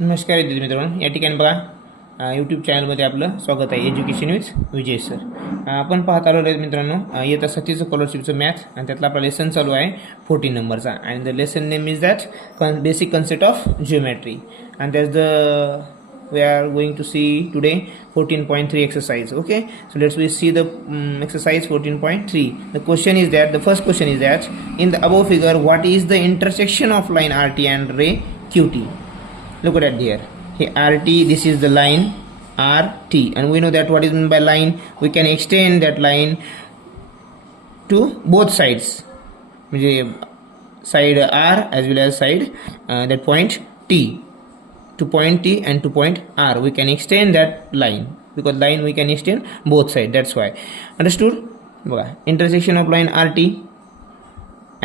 नमस्कार विद्यार्थी मित्रांनो, या ठिकाणी बघा यूट्यूब चॅनलमध्ये आपलं स्वागत आहे. Education with Vijay sir. आपण पाहत आलो आहेत मित्रांनो येत्या 37चं स्कॉलरशिपचं मॅथ आणि त्यातला आपला लेसन चालू आहे 14 नंबरचा. And the lesson name is that basic concept of geometry and that's the we are going to see today 14.3 exercise. Okay, so let's we see the exercise 14.3. The question is that the first question is that in the above figure what is the intersection of line RT and ray QT? Look at here. Here RT, this is the line RT, and we know that what is meant by line. We can extend that line to both sides, side R as well as side that point T. To point T and to point R, we can extend that line because line we can extend both sides. That's why. Understood? Intersection of line RT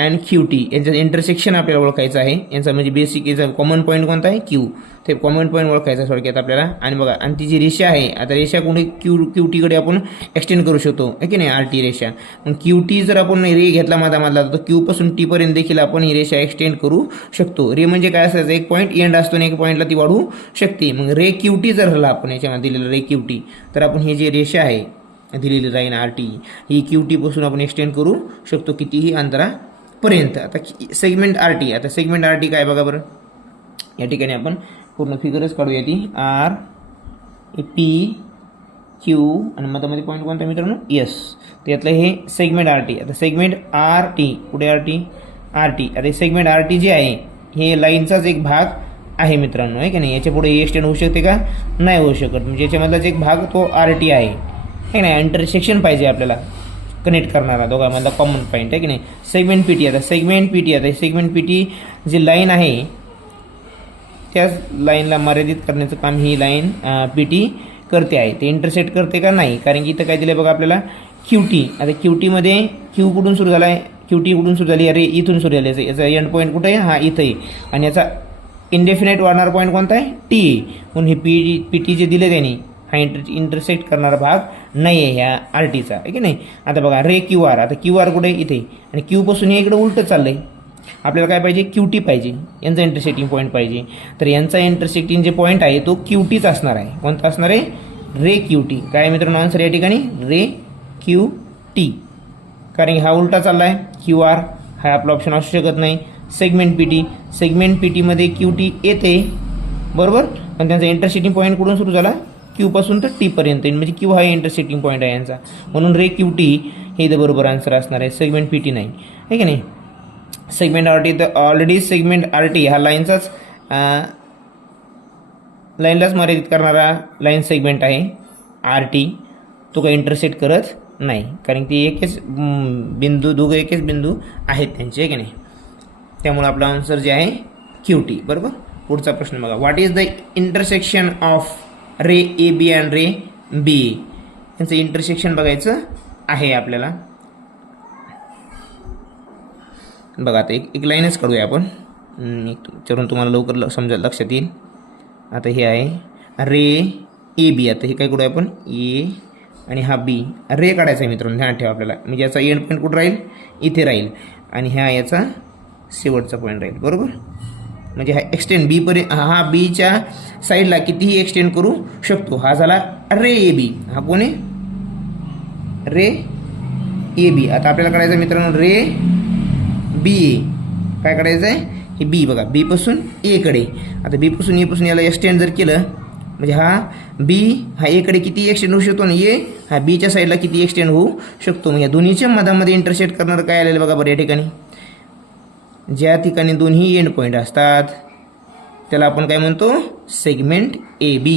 and QT, यांचं intersection आपल्याला ओळखायचं आहे. यांचा म्हणजे basic याचा common point कोणता आहे? Q. ते कॉमन पॉईंट ओळखायचा थोडक्यात आपल्याला. आणि बघा, आणि ती जी रेषा आहे, आता रेषा कोणी QT कडे आपण एक्सटेंड करू शकतो आहे की नाही, RT रेषा. मग QT जर आपण रे घेतला मधला तर Q पासून T पर्यंत देखील आपण ही रेषा एक्सटेंड करू शकतो. रे म्हणजे काय असायचं, एक पॉईंट एंड असतो आणि एक पॉईंटला ती वाढू शकते. मग रे QT जर राहिला आपण याच्यामध्ये दिलेलं रे QT, तर आपण ही जी रेषा आहे दिलेली लाईन RT ही QT पासून आपण एक्सटेंड करू शकतो कितीही अंतरापर्यंत. आता सेगमेंट RT, आता सेगमेंट RT काय बघा बरं, या ठिकाणी आपण पूर्ण फिगरच काढूया. ती R P Q आणि मध्ये पॉईंट कोणता मित्रांनो? S. त्यातलं हे सेगमेंट RT. आता सेगमेंट RT पुढे RT. आता हे सेगमेंट RT जे आहे हे लाईनचाच एक भाग आहे मित्रांनो, आहे की नाही. याच्या पुढे एक्सटेंड होऊ शकते का? नाही होऊ शकत. म्हणजे याच्यामधलाच एक भाग तो RT आहे की नाही. इंटरसेक्शन पाहिजे आपल्याला कनेक्ट करणारा दोघांमधला कॉमन पॉईंट, आहे की नाही. सेगमेंट PT, आता सेगमेंट PT, आता सेगमेंट PT जी लाईन आहे त्याच लाईनला मर्यादित करण्याचं काम ही लाईन PT करते आहे. ते इंटरसेक्ट करते का? नाही, कारण की इथं काय दिलं बघा आपल्याला QT. आता QTमध्ये Q कुठून सुरू झाला आहे? QT कुठून सुरू झाली? अरे इथून सुरू झाली. याचा एंड पॉईंट कुठे आहे? हा इथं आहे. आणि याचा इंडेफिनाईट वाढणारा पॉईंट कोणता आहे? T आहे. म्हणून हे PT जे दिले त्यांनी हा इंटरसेक्ट करणारा भाग नाही आहे ह्या RTचा, आहे की नाही. आता बघा रे QR, आता QR कुठे? इथे. आणि Q पासून हे इकडे उलटं चाललंय. आपल्याला काय पाहिजे? QT पाहिजे, यांचा इंटरसेक्टिंग पॉईंट पाहिजे. तर यांचा इंटरसेक्टिंग जे पॉईंट आहे तो QTच असणार आहे. कोणता असणार आहे? रे QT. काय मित्रांनो आन्सर या ठिकाणी? रे QT. कारण हा उलटा चालला आहे. QR हा आपला ऑप्शन असू शकत नाही. सेगमेंट PT मध्ये QT येते बरोबर, पण त्यांचा इंटरसेक्टिंग पॉईंट कुठून सुरू झाला? Q पासून तर T पर्यंत, म्हणजे Q हा इंटरसेक्टिंग पॉईंट आहे यांचा. म्हणून रे QT हे इथं बरोबर आन्सर असणार आहे, सेगमेंट PT नाही, आहे की नाही. सेगमेंट RT, तर ऑलरेडी सेगमेंट RT हा लाईनचाच लाईनलाच मर्यादित करणारा लाईन सेगमेंट आहे RT. तो काही इंटरसेक्ट करत नाही, कारण ती एकच बिंदू, दोघं एकच बिंदू आहेत त्यांचे, आहे की नाही. त्यामुळे आपला आन्सर जे आहे QT बरोबर. पुढचा प्रश्न बघा. What is the intersection of ray AB and ray BA? यांचं इंटरसेक्शन बघायचं आहे आपल्याला. बघा आता एक लाईनच काढूया आपण, विचारून तुम्हाला लवकर समजायला लक्षात येईल. आता हे आहे रे AB. आता हे काय करूया आपण? A आणि हा B रे काढायचा आहे मित्रांनो, ध्यान ठेवा आपल्याला. म्हणजे याचा एंड पॉईंट कुठं राहील? इथे राहील. आणि ह्या याचा शेवटचा पॉईंट राहील बरोबर. म्हणजे हा एक्सटेंड B पर्यंत, हा बीच्या साईडला कितीही एक्सटेंड करू शकतो. हा झाला रे AB. हा कोण आहे? रे AB. आता आपल्याला काढायचं मित्रांनो रे BA. काय काढायचं आहे? हे B बघा, B पासून A कडे. आता B पासून A पासून याला एक्सटेंड जर केलं म्हणजे हा B हा A कडे किती एक्सटेंड होऊ शकतो आणि A हा Bच्या साईडला किती एक्सटेंड होऊ शकतो. मग या दोन्हीच्या मधामध्ये इंटरसेक्ट करणार काय आलेलं बघा बरं या ठिकाणी. ज्या ठिकाणी दोन्ही एंड पॉईंट असतात त्याला आपण काय म्हणतो? Segment AB.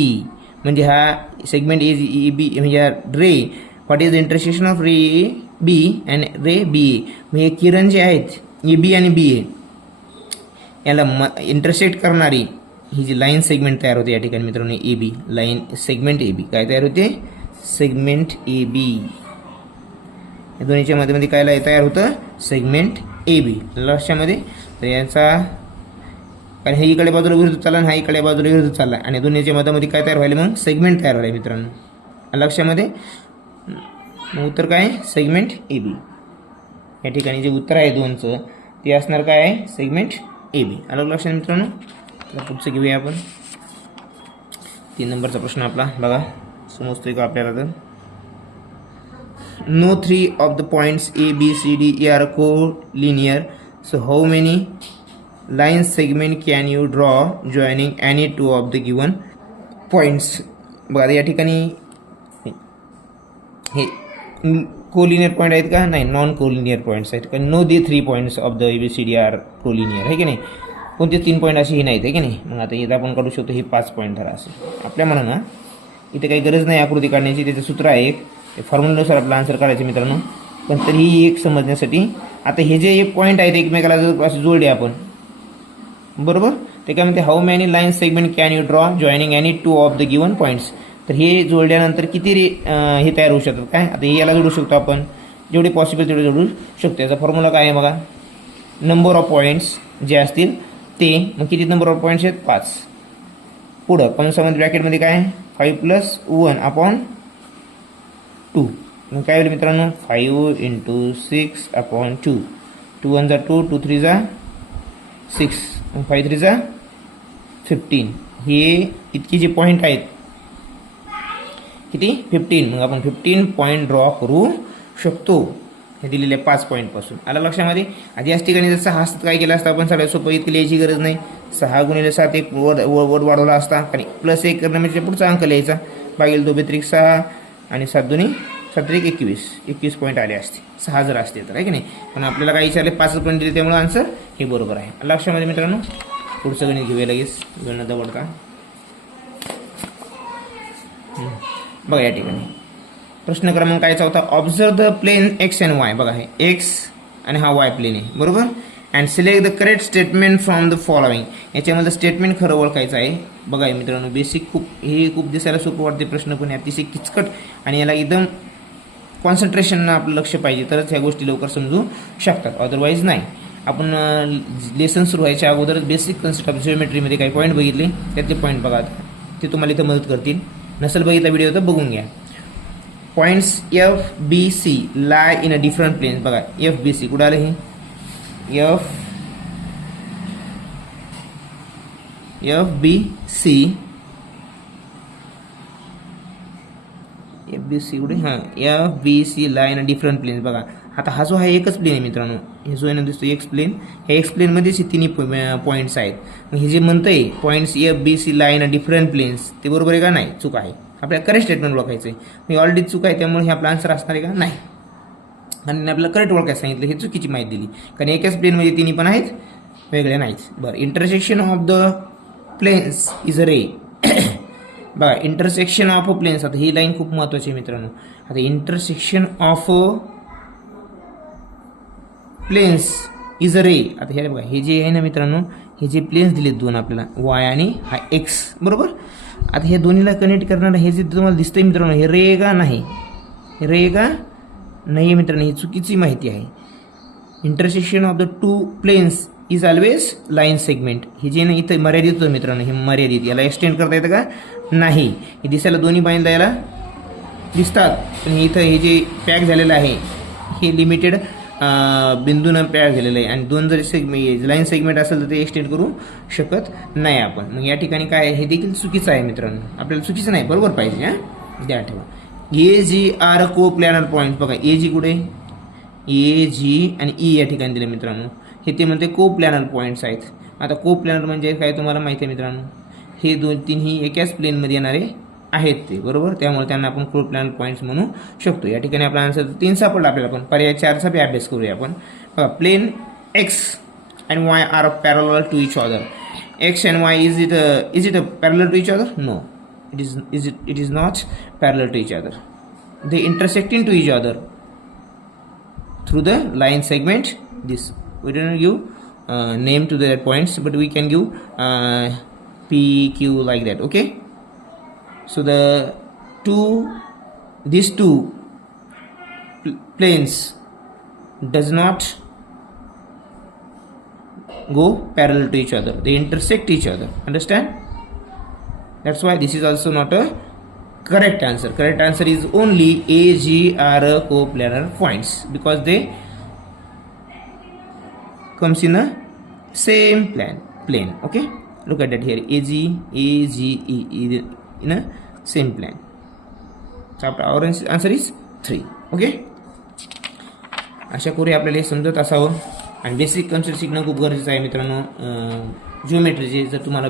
म्हणजे हा सेगमेंट AB म्हणजे ray, what is the intersection of ray B and ray BA. म्हणजे किरण जे आहेत AB आणि BA याला इंटरसेक्ट करणारी ही जी लाईन सेगमेंट तयार होते या ठिकाणी मित्रांनो AB लाईन सेगमेंट AB. काय तयार होते? Segment AB. या दोन्हीच्या मध्ये काय तयार होतं? Segment AB. लक्षामध्ये तर याचा, कारण हे इकडे बाजूला विरुद्ध चालला आणि हा इकडे बाजूला विरुद्ध चालला आणि दोन्हीच्या मध्ये काय तयार व्हायला? मग सेगमेंट तयार व्हायला मित्रांनो. लक्षामध्ये उत्तर काय? Segment AB. या ठिकाणी जे उत्तर आहे 2चं ते असणार काय आहे? Segment AB. अलग लक्षात मित्रांनो. पुढचं घेऊया आपण. 3 नंबरचा प्रश्न आपला बघा समजतोय का आपल्याला तर no 3 of the points A B C D E are co-linear, so how many line segment can you draw joining any two of the given points. बघा या ठिकाणी हे कोलिनियर पॉईंट आहेत का नाही नॉन कोलिनियर पॉईंट्स आहेत कारण no the 3 points of the ABCD are collinear आहे की नाही कोणते 3 पॉईंट असेही नाहीत आहे की नाही मग आता इथं आपण काढू शकतो हे 5 पॉईंट धरा असेल आपल्या म्हणा इथे काही गरज नाही आकृती काढण्याची त्याचं सूत्र आहे एक ते फॉर्म्युलानुसार आपला आन्सर काढायचं मित्रांनो पण तरीही एक समजण्यासाठी आता हे जे पॉईंट आहेत एकमेकाला जर असे जोडले आपण बरोबर ते काय म्हणते how many line segment can you draw joining any two of the given points तर हे जोडल्यानंतर किती हे तयार होऊ शकतात काय आता हे याला जोडू शकतो आपण जेवढे पॉसिबल तेवढे जोडू शकतो याचा फॉर्म्युला काय आहे बघा नंबर ऑफ पॉईंट्स जे असतील ते मग किती नंबर ऑफ पॉईंट्स आहेत 5 पुढं कंसामध्ये ब्रॅकेटमध्ये काय 5 + 1 अपॉन 2 मग काय होईल मित्रांनो 5 × 6 अपॉन 2 2 1 2 2 3 6 5 3 15 हे इतकी जे पॉईंट आहेत किती 15 मग आपण 15 पॉईंट ड्रॉ करू शकतो हे दिलेले 5 पॉईंटपासून आला लक्षामध्ये आधी याच ठिकाणी जर 6 असतं काय केलं असतं आपण सगळ्यात सोपं इतकी लिहायची गरज नाही 6 × 7 एक वर्ड वाढवला असता आणि +1 करणं म्हणजे पुढचा अंक लिहायचा भागिले 2 × 6 आणि 7 × 2 7 × 21 पॉईंट आले असते 6 जर असते तर आहे की नाही पण आपल्याला काय विचारले 5 पॉईंट दिले त्यामुळे आन्सर हे बरोबर आहे लक्षामध्ये मित्रांनो पुढचं गणित घेऊया लगेच वेळ न दवडता बघा या ठिकाणी प्रश्न क्रमांक काय होता observe the plane X and Y बघा हे एक्स आणि हा वाय प्लेन आहे बरोबर and select the correct statement from the following याच्यामध्ये स्टेटमेंट खरं ओळखायचं आहे बघा मित्रांनो बेसिक खूप दिसायला सोपं वाटते प्रश्न पण अतिशय किचकट आणि याला एकदम कॉन्सन्ट्रेशननं आपलं लक्ष पाहिजे तरच ह्या गोष्टी लवकर समजू शकतात अदरवाईज नाही आपण लेसन सुरू व्हायच्या अगोदर बेसिक कन्सेप्ट ऑफ जिओमेट्रीमध्ये काही पॉईंट बघितले त्यातले पॉईंट बघा ते तुम्हाला इथं मदत करतील नसेल बघितला व्हिडिओ तर बघून घ्या points FBC lie in a different planes बघा FBC कुठं आलं हे FBC कुठे हां FBC lie in a different planes बघा आता हा जो आहे एकच प्लेन आहे मित्रांनो हे जो आहे ना दिसतो एक्स प्लेन हे एक्स प्लेनमध्येच तिन्ही पॉईंट्स आहेत मग हे जे म्हणतंय points FBC lie in a different planes ते बरोबर आहे का नाही चूक आहे आपल्याला करेक्ट स्टेटमेंट ओळखायचं आहे मी ऑलरेडी चूक आहे त्यामुळे हे आपला आन्सर असणार आहे का नाही आणि आपल्याला करेक्ट ओळखायचं सांगितलं हे चुकीची माहिती दिली कारण एकाच प्लेनमध्ये तिन्ही पण आहेत वेगळे नाहीत बरं intersection of the planes is a ray बघा इंटरसेक्शन ऑफ अ प्लेन्स आता ही लाईन खूप महत्त्वाची आहे मित्रांनो आता intersection of planes is a ray आता हे बघा हे जे आहे ना मित्रांनो हे जे प्लेन्स दिलेत दोन आपल्याला वाय आणि हा एक्स बरोबर आता हे दोन्हीला कनेक्ट करणारं हे जे तुम्हाला दिसतंय मित्रांनो हे रे का नाही हे रे का नाही आहे मित्रांनो ही चुकीची माहिती आहे intersection of the two planes is always line segment हे जे ना इथं मर्यादित होतं मित्रांनो हे मर्यादित याला एक्सटेंड करता येतं का नाही हे दिसायला दोन्ही बाजूला याला दिसतात पण इथं हे जे पॅक झालेलं आहे हे लिमिटेड बिंदूनं पॅक झालेलं आहे आणि दोन जर लाईन सेगमेंट असेल तर ते एक्सटेंड करू शकत नाही आपण मग या ठिकाणी काय हे देखील चुकीचं आहे मित्रांनो आपल्याला चुकीचं नाही बरोबर पाहिजे हां द्या आठवा AG आर को प्लॅनर पॉईंट बघा AG कुठे AG आणि E या ठिकाणी दिले मित्रांनो हे ते म्हणते को प्लॅनर पॉईंट्स आहेत आता को प्लॅनर म्हणजे काय तुम्हाला माहिती आहे मित्रांनो हे दोन तीनही एकाच प्लेनमध्ये येणारे आहेत ते बरोबर त्यामुळे त्यांना आपण को प्लॅनर पॉईंट्स म्हणू शकतो या ठिकाणी आपला आन्सर 3 सापडला आपल्याला पण पर्याय 4चा बी अभ्यास करूया आपण बघा plain X and Y are parallel to each other X and Y is it a parallel to each other no it is not parallel to each other they intersecting to each other through the line segment this we don't give name to their points but we can give P Q like that okay so these two planes does not go parallel to each other they intersect each other understand that's why this is also not a correct answer is only A G are coplanar points because they comes in a same plane okay look at that here A G E in a same plane. So our answer is 3. Okay, अशा करूया आपल्याला हे समजत असावं. आणि basic concept शिकणं खूप गरजेचं आहे मित्रांनो. जिओमेट्रीचे जर तुम्हाला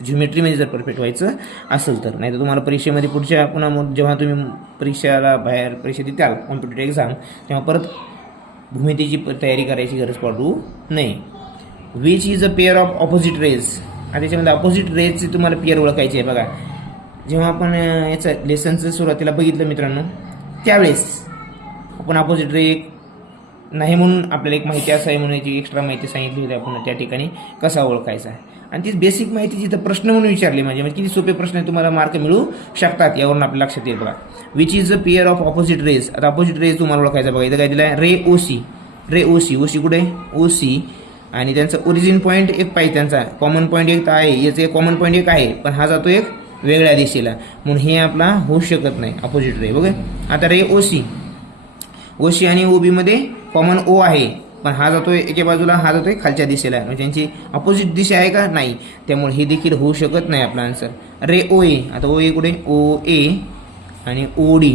जिओमेट्रीमध्ये जर परफेक्ट व्हायचं असेल तर, नाही तर तुम्हाला परीक्षेमध्ये पुढच्या पुन्हा जेव्हा तुम्ही परीक्षेला बाहेर परीक्षा द्याल कॉम्पिटेटिव्ह एक्झाम, तेव्हा परत भूमितीची तयारी करायची गरज पडू नये. Which is a pair of opposite rays. आता त्याच्यामध्ये ऑपोजिट रेजची तुम्हाला पेअर ओळखायची आहे. बघा, जेव्हा आपण याचं लेसनचं सुरुवातीला बघितलं मित्रांनो, त्यावेळेस आपण ऑपोजिट रे नाही म्हणून आपल्याला एक माहिती असावी म्हणून याची एक्स्ट्रा माहिती सांगितली होती आपण त्या ठिकाणी कसा ओळखायचा. आणि ती बेसिक माहिती जिथं प्रश्न म्हणून विचारली म्हणजे किती सोपे प्रश्न तुम्हाला मार्क मिळू शकतात यावरून आपल्या लक्षात येईल. बघा, which is a pair of opposite rays. आता ऑपोजिट रेज तुम्हाला ओळखायचा. बघा इथं काय दिलं आहे, ray O C. Ray O C, O C कुठे ओ सी, आणि त्यांचा ओरिजिन पॉईंट एक पाहिजे, त्यांचा कॉमन पॉईंट एक आहे, याचं एक कॉमन पॉईंट एक आहे, पण हा जातो एक वेगळ्या दिशेला, म्हणून हे आपला होऊ शकत नाही ऑपोजिट रे. बघा आता रे ओ सी, ओ सी आणि ओ बी मध्ये कॉमन ओ आहे, पण हा जातोय एके बाजूला, हा जातोय खालच्या दिशेला, म्हणजे त्यांची अपोजिट दिशा आहे का नाही, त्यामुळे हे देखील होऊ शकत नाही आपला आन्सर. रे ओ ए, आता ओ ए कुठे, ओ ए आणि ओ डी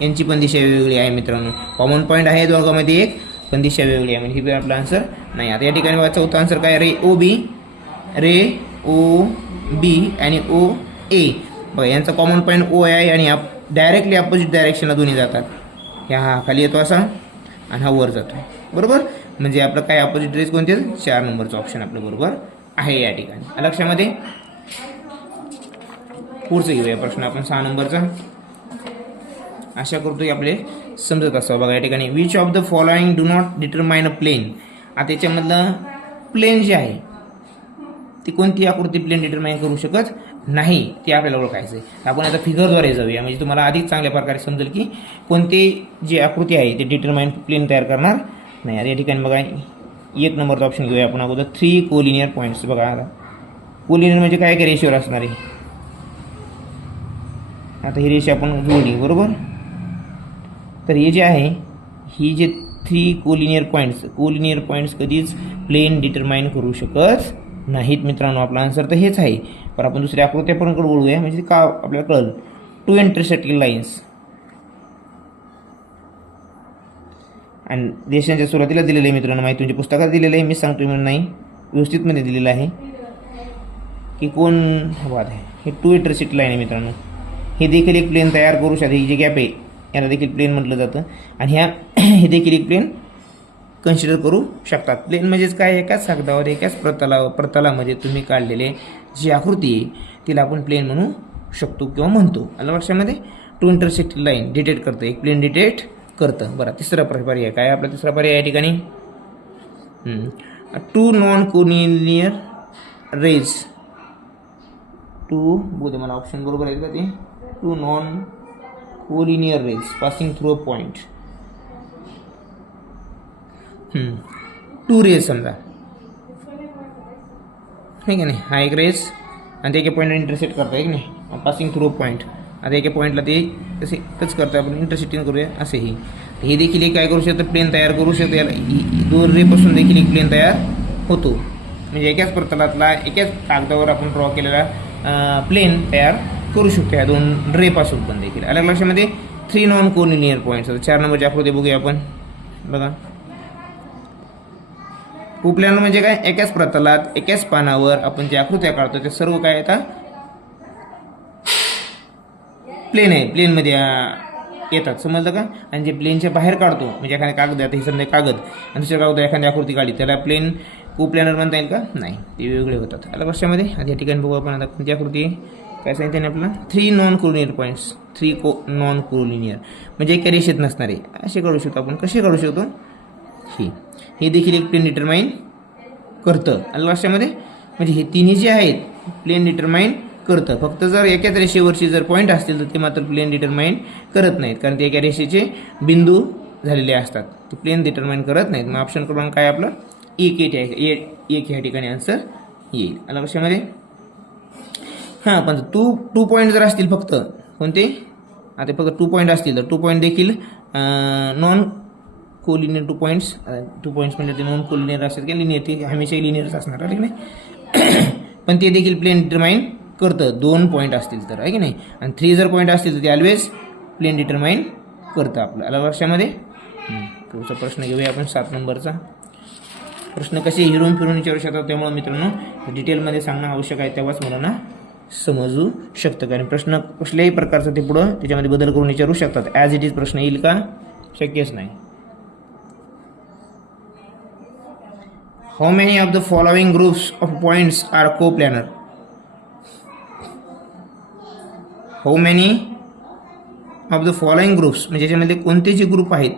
यांची पण दिशा वेगळी आहे मित्रांनो. कॉमन पॉईंट आहे दोघांमध्ये एक, पण दिशा वेगळी आहे, म्हणजे ही आपला आन्सर नाही. आता या ठिकाणी बघा चौथा आन्सर काय, रे ओ बी, रे ओ बी आणि ओ ए. बघा यांचा कॉमन पॉईंट ओ आहे आणि डायरेक्टली अपोजिट डायरेक्शनला दोन्ही जातात. ह्या हा खाली येतो असा आणि हा वर जातो, बरोबर. म्हणजे आपलं काय अपोजिट रेज कोणते, 4 नंबरचं ऑप्शन आपलं बरोबर आहे या ठिकाणी. लक्षामध्ये पुढचं घेऊया प्रश्न आपण 6 नंबरचा. आशा करतो की आपले समजत असावं. बघा या ठिकाणी, which of the following do not determine a plane. आता याच्यामधलं प्लेन जे आहे ती कोणती आकृती प्लेन डिटरमाइन करू शकत नाही ते आपल्याला ओळखायचं आहे. आपण आता फिगरद्वारे जाऊया, म्हणजे तुम्हाला अधिक चांगल्या प्रकारे समजेल की कोणते जी आकृती आहे ते डिटरमाइन प्लेन तयार करणार नाही. आता या ठिकाणी बघा 1 नंबरचा ऑप्शन घेऊया आपण अगोदर, 3 कोलिनियर पॉईंट्स. बघा आता कोलिनियर म्हणजे काय काय रेषेवर असणार आहे. आता ही रेषा आपण जोडली, बरोबर. तर हे जे आहे, ही जे 3 कोलिनियर पॉईंट्स कधीच प्लेन डिटरमाइन करू शकत नाहीत मित्रांनो. आपला आन्सर तर हेच आहे, पण आपण दुसऱ्या आकृत्या पण वळूया म्हणजे का आपल्याला कळलं. 2 इंटरसेक्टिंग लाईन्स आणि देशांच्या सुरुवातीला दिलेलं आहे मित्रांनो, माहिती तुमच्या पुस्तकात दिलेलं आहे, मी सांगतोय म्हणून नाही, व्यवस्थितमध्ये दिलेलं आहे की कोण वाद आहे. हे 2 इंटरसेक्टिंग लाईन आहे मित्रांनो. हे देखील एक प्लेन तयार करू शकते. ही जे गॅप आहे याला देखील प्लेन म्हटलं जातं, आणि हे देखील एक प्लेन कन्सिडर करू शकतात. प्लेन म्हणजेच काय, एकाच कागदावर एकाच प्रतलामध्ये तुम्ही काढलेले जी आकृती आहे तिला आपण प्लेन म्हणू शकतो किंवा म्हणतो. आलं लक्षामध्ये. 2 इंटरसेक्टिंग लाईन डिटेक्ट करतं, एक प्लेन डिटेक्ट करतं. बरं, तिसरा पर्याय काय आपला, तिसरा पर्याय या ठिकाणी 2 नॉन कोलिनियर रेज. 2 बोलते मला ऑप्शन बरोबर आहे का ते, 2 non collinear rays passing through a point. 2 rays समजा, आहे का नाही, हा एक रेज आणि ते एका पॉईंटला इंटरसेक्ट करता, आहे की नाही, पासिंग थ्रू पॉईंट. आता एका पॉईंटला ते कसे टच करतं, आपण इंटरसेक्टिंग करूया असेही. हे देखील एक काय करू शकतं, प्लेन तयार करू शकतो. याला 2 रेपासून देखील एक प्लेन तयार होतो, म्हणजे एकाच प्रतलातला एकाच कागदावर आपण ड्रॉ केलेला प्लेन तयार करू शकतो या 2 रेपासून पण देखील. अलग लक्षामध्ये 3 नॉन कोलिनियर पॉईंट्स. 4 नंबरची आकृती बघूया आपण. बघा, कोप्लॅनर म्हणजे काय, एकाच प्रतलात एकाच पानावर आपण जे आकृत्या काढतो ते सर्व काय येतात प्लेन आहे, प्लेनमध्ये येतात, समजलं का. आणि जे प्लेनच्या बाहेर काढतो म्हणजे एखाद्या कागद, आता ही समजा कागद आणि दुसऱ्या कागद एखादी आकृती काढली त्याला प्लेन कोप्लॅनर म्हणता येईल का, नाही, ते वेगळे होतात. आलं लक्षामध्ये. आता या ठिकाणी बघू आपण आता कोणती आकृती काय सांगितलं आपल्याला, 3 non collinear points. 3 non collinear म्हणजे एका रेषेत नसणारे असे काढू शकतो आपण. कसे काढू शकतो, हे देखील एक प्लेन डिटरमाइन करतं. आलं लक्षामध्ये. म्हणजे हे तिन्ही जे आहेत प्लेन डिटरमाइन करतं. फक्त जर एकाच रेषेवरची जर पॉईंट असतील तर ते मात्र प्लेन डिटरमाइन करत नाहीत, कारण ते एका रेषेचे बिंदू झालेले असतात, ते प्लेन डिटरमाइन करत नाहीत. मग ऑप्शन क्रमांक काय आपलं, एक ह्या ठिकाणी आन्सर येईल. आलं लक्षामध्ये. हां, पण 2 पॉईंट जर असतील फक्त, कोणते, आता फक्त 2 पॉईंट असतील तर 2 पॉईंट देखील नॉन कोलिनियर 2 पॉईंट्स. 2 पॉईंट्स म्हणजे ते नॉन कोलिनियर असतात की लिनियर, ते हमेशा लिनियरच असणार आहे की नाही. पण ते देखील प्लेन डिटरमाइन करतं 2 पॉईंट असतील तर, आहे की नाही. आणि 3 जर पॉईंट असतील तर ते ऑलवेज प्लेन डिटरमाइन करतं आपल्याला लक्षामध्ये. पुढचा प्रश्न घेऊया आपण 7 नंबरचा. प्रश्न कसे हिरून फिरून विचारू शकतात, त्यामुळे मित्रांनो डिटेलमध्ये सांगणं आवश्यक आहे, तेव्हाच मुलांना समजू शकतं. कारण प्रश्न कुठल्याही प्रकारचा ते पुढं त्याच्यामध्ये बदल करून विचारू शकतात. ॲज इट इज प्रश्न येईल का, शक्यच नाही. How many of the following groups of points are coplanar. How many of the following groups म्हणजे याच्यामध्ये कोणते जे ग्रुप आहेत,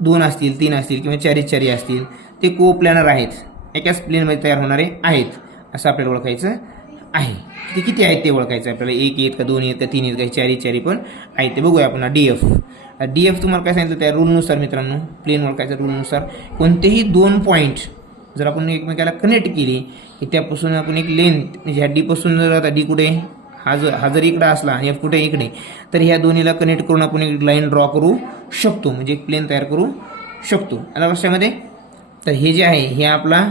2 असतील, 3 असतील किंवा 4 असतील, ते को प्लॅनर आहेत, एकाच प्लेनमध्ये तयार होणारे आहेत असं आपल्याला ओळखायचं आहे. ते किती आहेत ते ओळखायचं आपल्याला. 1 आहेत का, 2 आहेत का, 3 आहेत का, 4 पण आहेत ते बघूया आपण. DF तुम्हाला काय सांगितलं त्या रूलनुसार मित्रांनो, प्लेन ओळखायच्या रूलनुसार कोणतेही 2 पॉईंट जर आपण एकमेकाला कनेक्ट केली की त्यापासून आपण एक लेंथ म्हणजे ह्या डी पासून जर आता डी कुठे हा जर इकडे असला आणि एफ कुठे इकडे, तर ह्या दोन्हीला कनेक्ट करून आपण एक लाईन ड्रॉ करू शकतो, म्हणजे एक प्लेन तयार करू शकतो. आला लक्षामध्ये. तर हे जे आहे हे आपला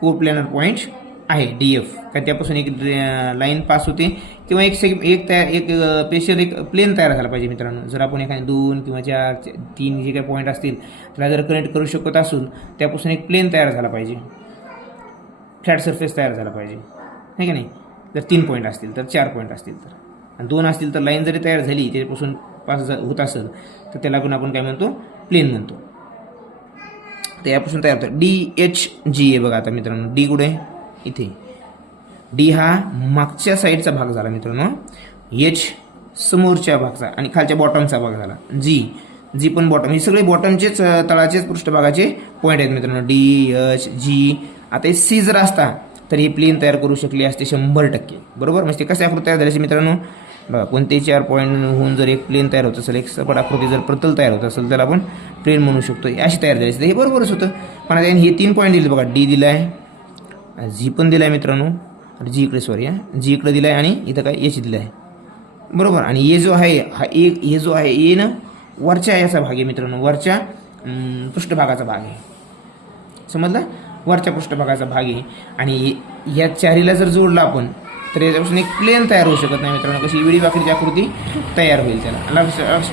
को प्लॅनर पॉईंट आहे DF, का त्यापासून एक लाईन पास होते किंवा एक स्पेशल एक प्लेन तयार झाला पाहिजे मित्रांनो. जर आपण एखाद्या 2 किंवा 4 3 जे काही पॉईंट असतील त्याला जर कनेक्ट करू शकत असून त्यापासून एक प्लेन तयार झाला पाहिजे, फ्लॅट सरफेस तयार झाला पाहिजे, आहे का नाही. जर 3 पॉईंट असतील तर 4 पॉईंट असतील तर, आणि 2 असतील तर लाईन जरी तयार झाली त्याच्यापासून पास होत असेल तर त्याला पण आपण काय म्हणतो, प्लेन म्हणतो. तर यापासून तयार होतं DHG आहे बघा. आता मित्रांनो डी कुठे, इथे डी हा मागच्या साईडचा भाग झाला मित्रांनो, H समोरच्या भागचा आणि खालच्या बॉटमचा भाग झाला, जी पण बॉटम, हे सगळे बॉटमचेच तळाचेच पृष्ठभागाचे पॉईंट आहेत मित्रांनो. DHG. आता हे C जर असता तर ही प्लेन तयार करू शकली असते 100%, बरोबर. म्हणजे ते कसे आकृती तयार झाली मित्रांनो बघा, कोणतेही 4 पॉईंट होऊन जर एक प्लेन तयार होत असेल, एक सपाट आकृती जर प्रतल तयार होत असेल त्याला आपण प्लेन म्हणू शकतो. अशी तयार झाली असते, हे बरोबरच होतं. पण आता हे 3 पॉईंट दिले बघा, डी दिला आहे, जी पण दिला आहे मित्रांनो, जी इकडे सॉरी जी इकडे दिला आहे आणि इथं काय एच दिला आहे, बरोबर. आणि हे जो आहे हा एक, हे जो आहे ए ना वरच्या याचा भाग आहे मित्रांनो, वरच्या पृष्ठभागाचा भाग आहे, समजलं, वरच्या पृष्ठभागाचा भाग आहे. आणि या 4ला जर जोडला आपण तर याच्यापासून एक प्लेन तयार होऊ शकत नाही मित्रांनो. कशी विडी वाकडीची आकृती तयार होईल त्याला,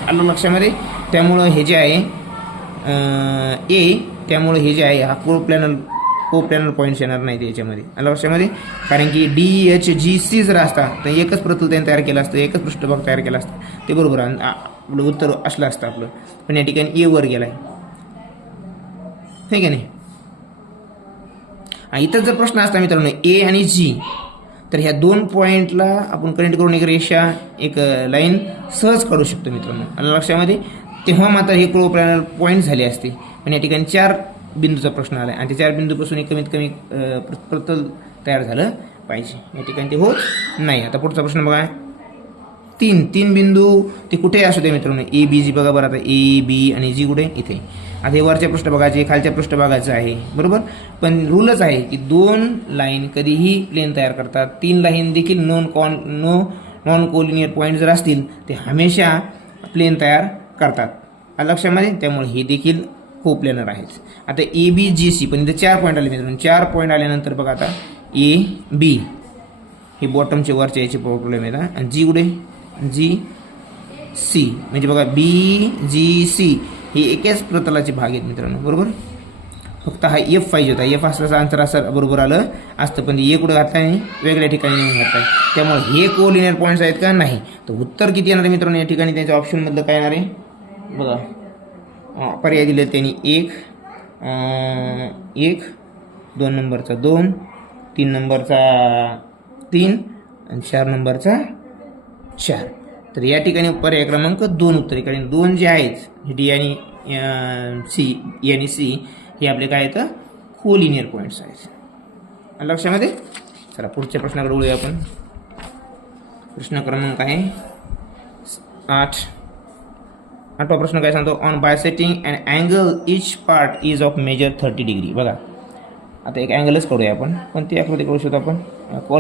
आलं लक्षामध्ये. त्यामुळं हे जे आहे ए, त्यामुळे हे जे आहे हा को प्लॅनर पॉईंट्स येणार नाही याच्यामध्ये, आलं लक्षामध्ये. कारण की DHGC जर असता तर एकच प्रतल त्याने तयार केलं असतं, एकच पृष्ठभाग तयार केला असतं, ते बरोबर आपलं उत्तर असलं असतं आपलं. पण या ठिकाणी ए वर गेला आहे, ठीक आहे नाही. इथं जर प्रश्न असता मित्रांनो ए आणि जी, तर ह्या 2 पॉईंटला आपण कनेक्ट करून एक रेषा, एक लाईन सहज काढू शकतो मित्रांनो, आलं लक्षामध्ये. तेव्हा मात्र हे को प्लॅनर पॉईंट झाले असते. पण या ठिकाणी 4 बिंदूचा प्रश्न आला आणि त्या 4 बिंदूपासून एक कमीत कमी प्रतल तयार झालं पाहिजे, या ठिकाणी ते होत नाही. आता पुढचा प्रश्न बघा, 3 बिंदू ते कुठे असू दे मित्रांनो, ABG बघा बरं. आता AB आणि जी कुठे, इथे. आता हे वरच्या पृष्ठभागाचे खालच्या पृष्ठभागाचं आहे, बरोबर. पण रूलच आहे की 2 लाईन कधीही प्लेन तयार करतात, 3 लाईन देखील नॉन कोलिनियर पॉईंट जर असतील ते हमेशा प्लेन तयार करतात, लक्षामध्ये. त्यामुळे हे देखील को प्लॅनर आहेत. आता ABGC पण इथे 4 पॉईंट आले मित्रांनो, 4 पॉईंट आल्यानंतर बघा आता AB हे बॉटमचे वरच्या याचे प्रॉब्लेम येतात. आणि जी कुठे, GC म्हणजे बघा BGC हे एकाच प्रतलाचे भाग आहेत मित्रांनो, बरोबर. फक्त हा F पाहिजे होता, F असल्याचं अंतर असं बरोबर आलं असतं, पण ए कुठं घातलं आणि वेगळ्या ठिकाणी नेऊन घातलं. त्यामुळे हे कोलिनियर पॉईंट्स आहेत का, नाही. तर उत्तर किती येणार आहे मित्रांनो या ठिकाणी, त्यांच्या ऑप्शनमधलं काय येणार आहे बघा. पर्याय दिले त्यांनी 1, 2 नंबरचा 2, 3 नंबरचा 3 आणि 4 नंबरचा 4. तर या ठिकाणी पर्याय क्रमांक 2 उत्तर आहे. कारण 2 जे आहेत डी आणि E आणि C हे आपले काय आहेत, कोलिनियर पॉईंट्स आहेत, लक्षामध्ये. चला पुढच्या प्रश्नाकडे वळूया आपण. प्रश्न क्रमांक आहे 8वा प्रश्न काय सांगतो, on bisecting and angle each part is of measure 30 degree. बघा आता एक अँगलच करूया आपण, कोणती आकृती करू शकतो आपण,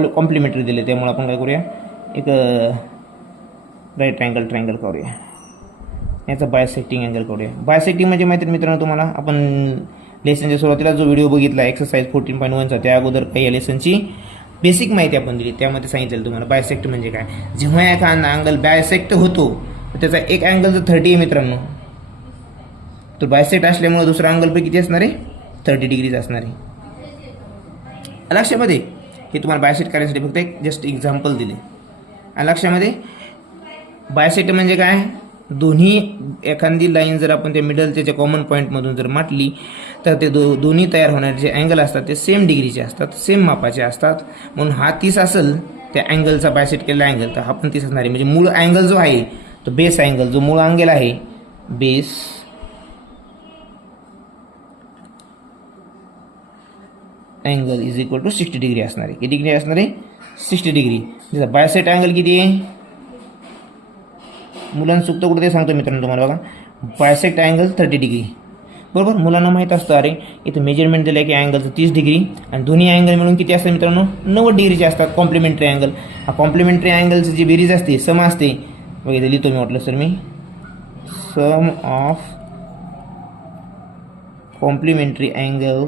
कॉम्प्लिमेंटरी दिले त्यामुळे आपण काय करूया, एक राईट अँगल ट्रायंगल करूया, याचा बायसेक्टिंग अँगल करूया. बायसेक्टिंग म्हणजे माहिती मित्रांनो तुम्हाला, आपण लेसनच्या सुरुवातीला जो व्हिडिओ बघितला एक्सरसाइज 14.1चा, त्या अगोदर काही या लेसनची बेसिक माहिती आपण दिली. त्यामध्ये सांगितलेलं तुम्हाला बायसेक्ट म्हणजे काय. जेव्हा एखादा अँगल बायसेक्ट होतो त्याचा एक अँगल जर 30 आहे मित्रांनो, तर बायसेक्ट असल्यामुळे दुसरा अँगल पण किती असणार आहे, 30 डिग्रीज असणार आहे. लक्षामध्ये हे तुम्हाला बायसेक्ट करण्यासाठी फक्त एक जस्ट एक्झाम्पल दिले. लक्षामध्ये बायसेक्ट म्हणजे काय, दोन्ही एखादी लाईन जर आपण त्या मिडलच्या कॉमन पॉईंटमधून जर माटली तर ते दोन्ही तयार होणारे जे अँगल असतात ते सेम डिग्रीचे असतात, सेम मापाचे असतात. म्हणून हा 30 असेल त्या अँगलचा बायसेक्ट केलेला अँगल, तर हा पण 30 असणार आहे. म्हणजे मूळ अँगल जो आहे तो बेस अँगल, जो मूळ अँगल आहे base angle is equal to 60 degree असणार आहे. किती डिग्री असणार आहे, 60 डिग्री. जसा बायसेक्ट अँगल किती आहे, मुलांना चुकतं कुठे ते सांगतो मित्रांनो तुम्हाला बघा. बायसेक्ट अँगल 30 डिग्री, बरोबर. मुलांना माहीत असतं अरे इथं मेजरमेंट दिलं आहे की अँगलचं 30 डिग्री आणि दोन्ही अँगल मिळून किती असतात मित्रांनो, 90 डिग्रीचे असतात कॉम्प्लिमेंटरी अँगल. हा कॉम्प्लिमेंटरी अँगलची जी बेरीज असते, सम असते बघा, इथे लिहितो मी म्हटलं सर मी, sum of complementary angle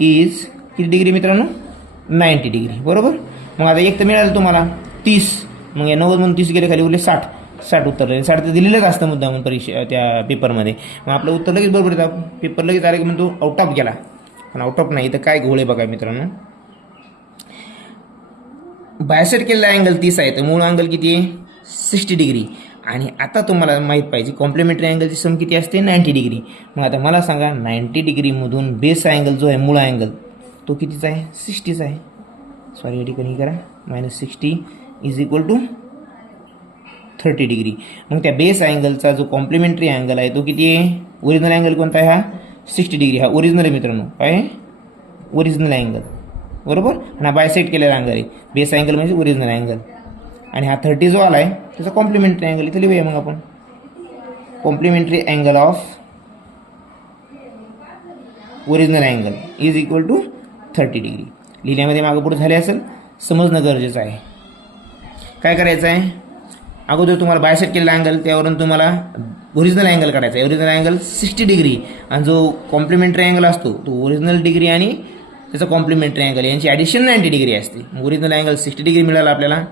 is किती डिग्री मित्रांनो, 90 डिग्री, बरोबर. मग आता एक तर मिळालं तुम्हाला 30, मग या 90 म्हणून 30 गेले खाली उरले 60 उतरले. 60 तर दिलेलंच असतं मुद्दा म्हणून परीक्षा त्या पेपरमध्ये. मग आपलं उत्तर लगेच बरोबर येतं. पेपर लगेच आलं की म्हणतो आउट ऑफ गेला, पण आउट ऑफ नाही. तर काय घोळे बघा मित्रांनो, बायसेक्ट केलेला अँगल 30 आहे तर मूळ अँगल किती आहे, 60 डिग्री. आणि आता तुम्हाला माहीत पाहिजे कॉम्प्लिमेंटरी अँगलची सम किती असते, 90 डिग्री. मग आता मला सांगा 90 डिग्रीमधून बेस अँगल जो आहे मूळ अँगल तो कितीचा आहे, 60चा आहे. सॉरी या ठिकाणी करा, -60 इज इक्वल टू 30 डिग्री. मग त्या बेस अँगलचा जो कॉम्प्लिमेंटरी अँगल आहे तो किती आहे, ओरिजिनल अँगल कोणता आहे, हा 60 डिग्री. हा ओरिजिनल आहे मित्रांनो, काय ओरिजिनल अँगल, बरोबर. आणि हा बायसेक्ट केलेला अँगल आहे. बेस अँगल म्हणजे ओरिजिनल अँगल, आणि हा 30 जो आला आहे त्याचा कॉम्प्लिमेंटरी अँगल इथे लिहूया. मग आपण complementary angle of original angle is equal to 30 degree. लिहिण्यामध्ये मागं पुढे झाले असेल, समजणं गरजेचं आहे. काय करायचं आहे, अगोदर तुम्हाला बायसेक्ट केलेला अँगल त्यावरून तुम्हाला ओरिजिनल अँगल काढायचा आहे. ओरिजिनल अँगल 60 डिग्री आणि जो कॉम्प्लिमेंटरी अँगल असतो तो ओरिजिनल डिग्री आणि त्याचा कॉम्प्लिमेंटरी अँगल यांची ॲडिशन 90 डिग्री असते. ओरिजिनल अँगल 60 डिग्री मिळाला आपल्याला,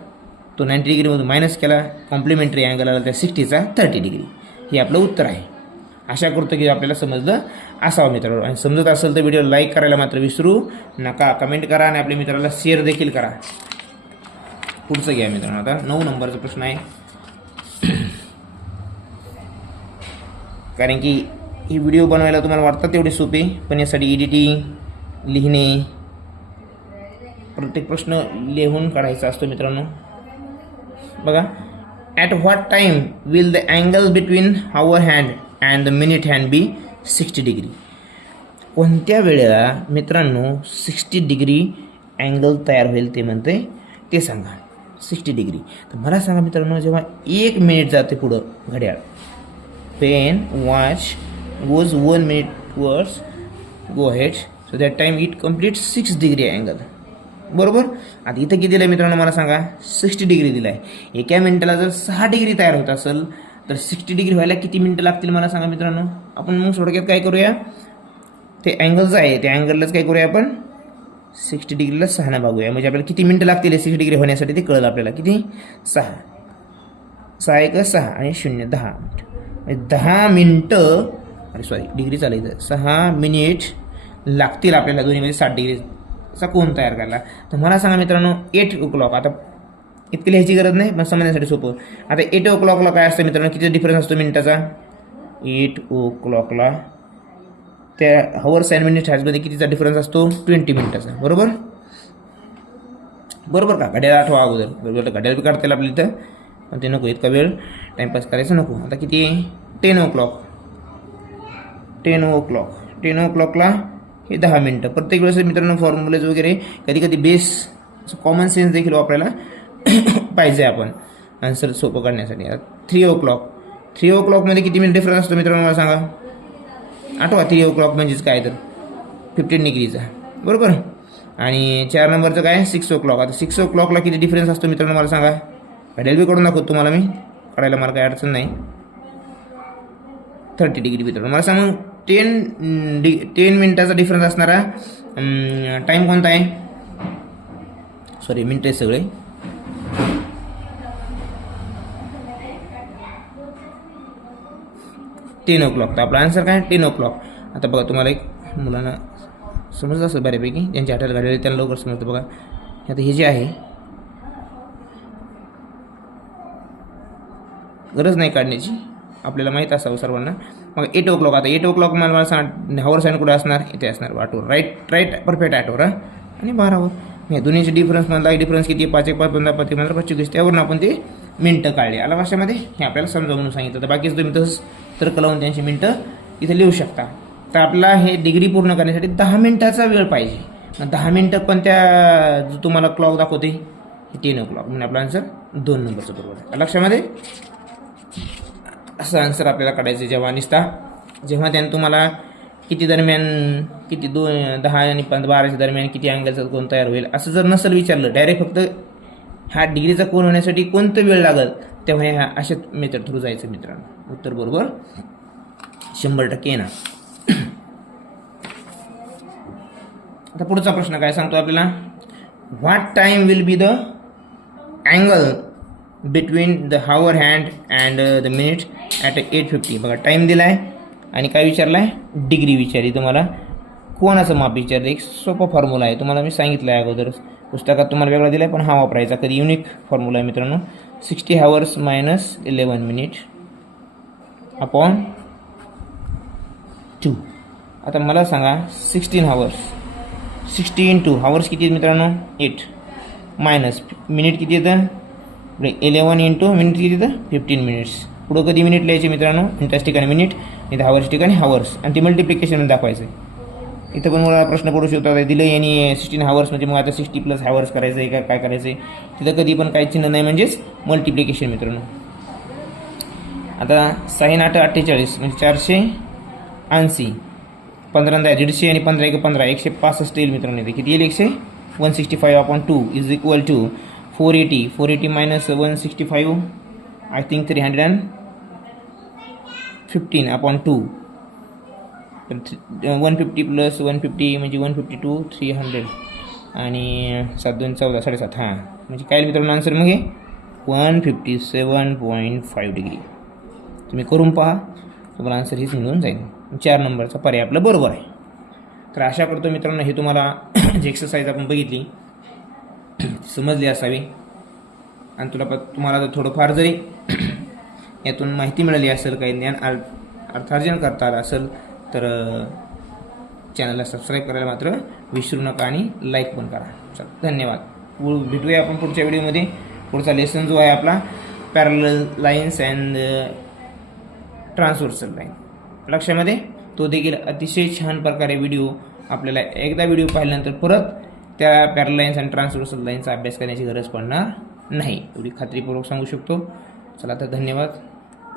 तो 90 डिग्रीमधून मायनस केला, कॉम्प्लिमेंटरी अँगल आला त्या 60चा 30 डिग्री. हे आपलं उत्तर आहे. आशा करतो की आपल्याला समजलं असावं मित्रांनो. आणि समजत असेल तर व्हिडिओ लाईक करायला मात्र विसरू नका, कमेंट करा आणि आपल्या मित्राला शेअर देखील करा. पुढचं घ्या मित्रांनो. आता 9 नंबरचा प्रश्न आहे. कारण की ही व्हिडिओ बनवायला तुम्हाला वाटतात तेवढे सोपे, पण यासाठी एडिटिंग, लिहिणे, प्रत्येक प्रश्न लिहून काढायचा असतो मित्रांनो. बघा, at what time will the angle between hour hand and the minute hand be 60 degree. कोणत्या वेळेला मित्रांनो 60 डिग्री अँगल तयार होईल ते म्हणते, ते सांगा. 60 डिग्री. तर मला सांगा मित्रांनो, जेव्हा 1 मिनिट जाते पुढं घड्याळ, pen watch goes 1 minute towards go head, so that time it complete 6 degree angle, बरोबर. आता इथं किती दिलं आहे मित्रांनो, मला सांगा 60 डिग्री दिला आहे. एका मिनिटाला जर 6 डिग्री तयार होत असेल तर 60 डिग्री व्हायला किती मिनिटं लागतील मला सांगा मित्रांनो. आपण मग थोडक्यात काय करूया, ते अँगल जो आहे त्या अँगललाच काय करूया आपण, 60 डिग्रीला 6 भागूया. म्हणजे आपल्याला किती मिनिटं लागतील 60 डिग्री होण्यासाठी ते कळलं आपल्याला. किती, 6 6 1 6 आणि 0 10 मिनिट. 10 मिनिटं, अरे सॉरी डिग्री चालायचं, 6 मिनिट लागतील आपल्याला दोन्हीमध्ये 60 डिग्रीचा कोन तयार करायला. तर मला सांगा मित्रांनो 8 o'clock, आता इतकी लिहायची गरज नाही पण समजण्यासाठी सोपं. आता 8 o'clockला काय असतं मित्रांनो, किती डिफरन्स असतो मिनिटाचा, 8 o'clockला त्या हवर्स अँड मिनिट्स हॅजमध्ये कितीचा डिफरन्स असतो, 20 मिनिटाचा, बरोबर. बरोबर का, घड्याळ आठवा अगोदर, बरोबर. घड्याळ बी काढता येईल आपल्या इथं, पण ते नको, इतका वेळ टाईमपास करायचा नको. आता किती, 10 o'clock 10 o'clockला हे 10 मिनिटं. प्रत्येक वेळेस मित्रांनो फॉर्म्युलेज वगैरे कधी कधी बेस कॉमन सेन्स देखील वापरायला पाहिजे आपण आन्सर सोपं करण्यासाठी. 3 o'clockमध्ये किती मिनिट डिफरन्स असतो मित्रांनो मला सांगा, आठवा. 3 o'clock म्हणजेच काय तर 15 डिग्रीचा, बरोबर. आणि 4 नंबरचं काय, 6 o'clock. आता 6 o'clockला किती डिफरन्स असतो मित्रांनो मला सांगा, घड्याळ बी करून दाखवतो तुम्हाला मी, काढायला मला काही अडचण नाही. 30 डिग्री मित्रांनो. मला सांग 10 मिनिटाचा डिफरन्स असणारा टाईम कोणता आहे, सॉरी मिनिट आहे सगळे. $10 तर आपला आन्सर काय $10. आता बघा तुम्हाला एक मुलांना समजलं असेल बऱ्यापैकी, ज्यांची आठवण काढलेली त्यांना लवकर समजतं. बघा आता हे जे आहे गरज नाही काढण्याची, आपल्याला माहीत असावं सर्वांना. मग $8. आता $8 मला सांग हवर साईन कुठे असणार, इथे असणार आठवर, राईट परफेक्ट आठवर आणि 12वर. हे दोन्हीचे डिफरन्स मधला डिफरन्स किती, 5 1 5 15 5 15 25, त्यावरून आपण ते मिनटं काढले. आला भाषेमध्ये हे आपल्याला समजावून सांगितलं. तर बाकीच तुम्ही तसंच तर्क लावून त्यांची मिनटं इथे लिहू शकता. तर आपला हे डिग्री पूर्ण करण्यासाठी 10 मिनिटाचा वेळ पाहिजे. मग 10 मिनटं कोणत्या जो तुम्हाला क्लॉक दाखवते हे $10 म्हणजे आपला आन्सर 2 नंबरचं बरोबर आहे. लक्षामध्ये असं आन्सर आपल्याला काढायचं जेव्हा त्यानं तुम्हाला किती दरम्यान किती 10 आणि 12च्या दरम्यान किती अँगलचा कोण तयार होईल असं जर नसेल विचारलं, डायरेक्ट फक्त हा डिग्रीचा कोण होण्यासाठी कोणतं वेळ लागेल, तेव्हा ह्या अशाच मेथड थ्रू जायचं मित्रांनो. उत्तर बरोबर 100% येणार. आता पुढचा प्रश्न काय सांगतो आपल्याला, what time will be the angle between the hour hand and the minute at 8:50. बघा टाईम दिला आहे आणि काय विचारलं आहे, डिग्री विचारली. तुम्हाला कोणाचं माप विचारलं, एक सोपा फॉर्म्युला आहे, तुम्हाला मी सांगितलं आहे अगोदर, पुस्तकात तुम्हाला वेगळा दिला आहे पण हा वापरायचा. कधी युनिक फॉर्म्युला आहे मित्रांनो. 60 hours minus 11 minutes अपॉन 2. आता मला सांगा 16 hours, 60 into hours किती मित्रांनो 8, मायनस मिनिट किती येतं 11 into मिनिट किती येतं 15 minutes. पुढं कधी मिनिट लिहायचे मित्रांनो, मिनिटाच्या ठिकाणी मिनिट, इथं हावर्स ठिकाणी हावर्स, आणि ते मल्टिप्लिकेशन दाखवायचं. इथं पण मला प्रश्न पडू शकतो, दिलं यांनी 16 hours म्हणजे मग आता 60 plus hours करायचं आहे का काय करायचं आहे. तिथं कधी पण काही चिन्ह नाही, म्हणजेच मल्टिप्लिकेशन मित्रांनो. आता 6 8 48 म्हणजे 480, 15 150 आणि 15 1 15, 165 येईल मित्रांनो. इथे किती येईल 165/2 is equal to 480 minus 165 I think 315/2. 150 plus 150 म्हणजे 152 300 आणि 7 2 14 7.5. हां म्हणजे काय मित्रांनो आन्सर मग हे 157.5 डिग्री. तुम्ही करून पहा, तुम्हाला आन्सर हेच मिळून जाईल. 4 नंबरचा पर्याय आपला बरोबर आहे. तर आशा करतो मित्रांनो हे तुम्हाला जी एक्सरसाइज आपण बघितली समजली असावी आणि तुम्हाला जर थोडंफार जरी यातून माहिती मिळाली असेल, काही ज्ञान अर्थार्जन करता आलं असेल तर चॅनलला सबस्क्राईब करायला मात्र विसरू नका आणि लाईक पण करा. चल धन्यवाद. भेटूया आपण पुढच्या व्हिडिओमध्ये. पुढचा लेसन जो आहे आपला parallel lines and transversal line, लक्षामध्ये तो देखील अतिशय छान प्रकारे व्हिडिओ आपल्याला एकदा व्हिडिओ पाहिल्यानंतर परत त्या पॅरलल लाईन्स अँड ट्रान्सव्हर्सल लाईनचा अभ्यास करण्याची गरज पडणार नाही, एवढी खात्रीपूर्वक सांगू शकतो. चला तर धन्यवाद.